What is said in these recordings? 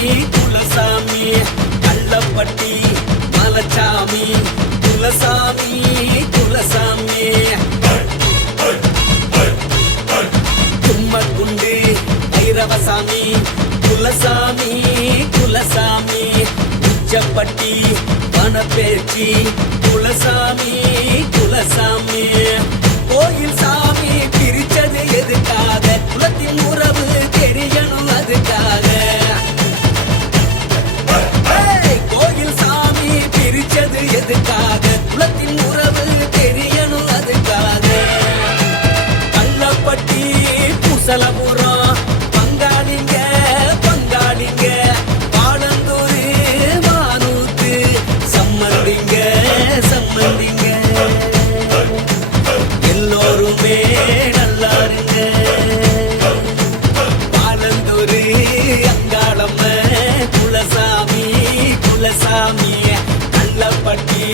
குலசாமி கள்ளப்பட்டி மலச்சாமி குலசாமி குலசாமி கும்மக்குண்டு ஐரவசாமி குலசாமி குலசாமி உச்சப்பட்டி வனப்பேச்சி குலசாமி குலசாமி கோயில் சாமி பிரிச்சது எதுக்காக குலத்தின் உறவு தெரியணும் அதுக்காக கோயில் சாமி பிரிச்சது எதுக்காக குலத்தின் உறவு தெரியணும் அதுக்காக கள்ளப்பட்டி பூசலபுரம் பங்காளிங்க பங்காளிங்க பாலந்தூர் மானூத்து சம்மந்திங்க சம்மந்திங்க எல்லோருமே நல்லா இருங்க பாலந்தூரு அங்காளம்ம குலசாமி குலசாமி கள்ளப்பட்டி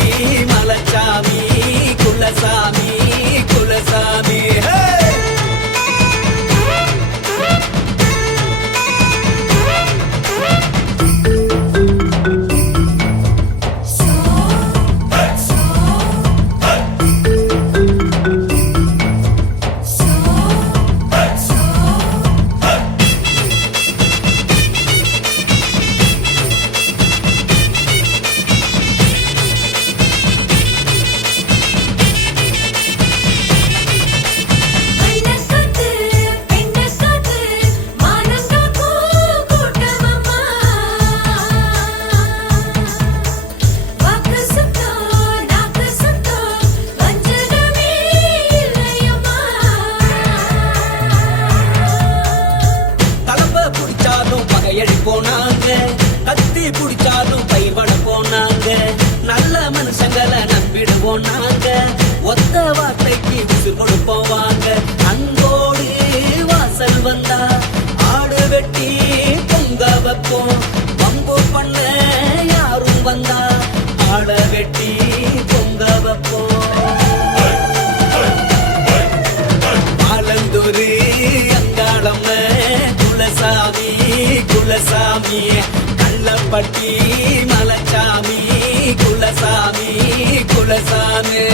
மலச்சாமி குலசாமி குலசாமி போனாங்க கத்தி புடிச்சாலும் பயிர்வட போனாங்க நல்ல மனுஷங்களை நம்பிடுவோம் நாங்க ஒத்த வார்த்தைக்கு உசுர் கொடுப்போவாங்க அன்போடு வாசல் வந்தா ஆடு வெட்டி பொங்க வைப்போம் வம்பு பண்ண யாரும் வந்தா ஆட வெட்டி பொங்க வைப்போம் ஆலந்தூரு அங்காளம்ம குலசாமி குலசாமி கள்ளப்பட்டி மலச்சாமி குலசாமி குலசாமி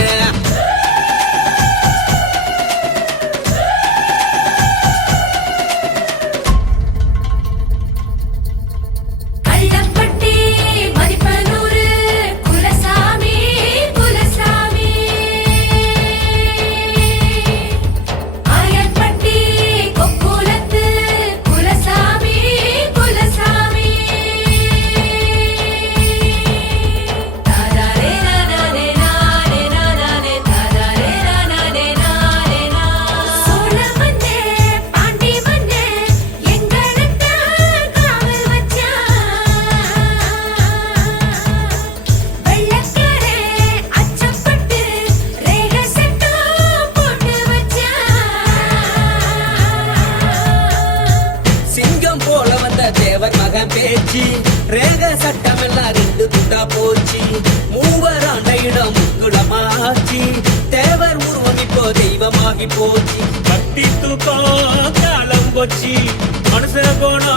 தேவர் மகன் பேச்சு ரேக சட்டம் எல்லாம் ரெண்டு துண்டா போச்சு மூவர் ஆண்டையிடம் முக்குளமாச்சு தேவர் உருவம் இப்போ தெய்வமாகி போச்சு பட்டி தூக்கம் காலம் போச்சு மனுஷ போனா